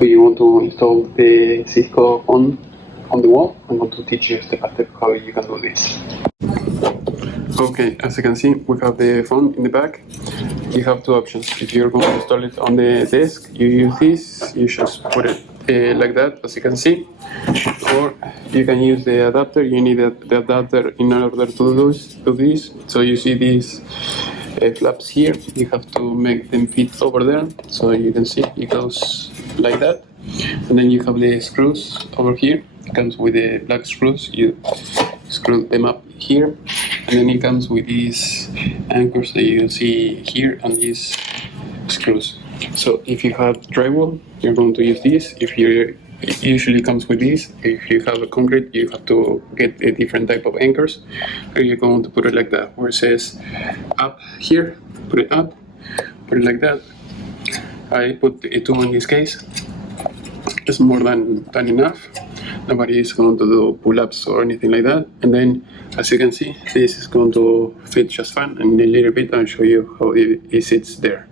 we want to install the Cisco on the wall. I'm going to teach you step by step how you can do this. Okay, as you can see, we have the phone in the back. You have two options. If you're going to install it on the desk, you use this. You just put it like that, as you can see. Or you can use the adapter. You need the adapter in order to do this. So you see these flaps here. You have to make them fit over there. So you can see it goes like that. And then you have the screws over here. It comes with the black screws. You screw them up here, and then it comes with these anchors that you can see here on these screws. So if you have drywall, you're going to use this. It usually comes with this. If you have a concrete, you have to get a different type of anchors, or you're going to put it like that, where it says up here, put it up, put it like that. I put a 2 in this case. It's more than enough. Nobody is going to do pull-ups or anything like that. And then, as you can see, this is going to fit just fine. And in a little bit, I'll show you how it sits there.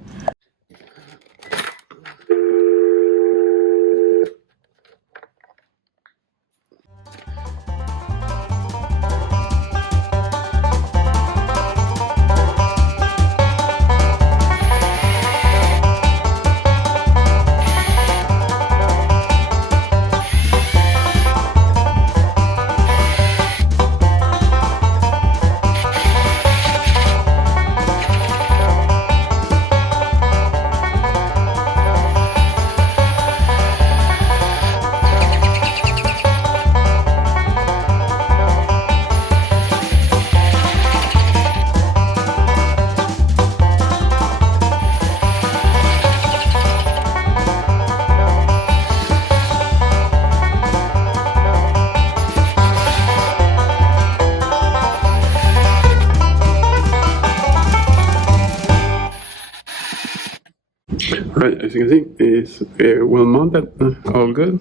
Right, as you can see, it's well mounted, all good,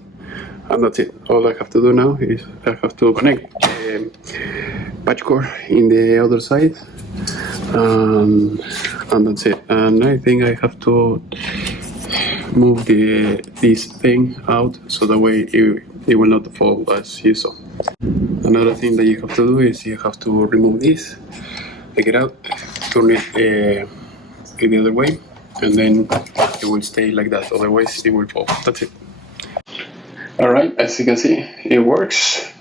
and that's it. All I have to do now is I have to connect the patch cord in the other side, and that's it. And I think I have to move this thing out so that way it will not fall as you saw. Another thing that you have to do is you have to remove this, take it out, turn it the other way, and then it will stay like that, otherwise it will fall. That's it. Alright, as you can see, it works.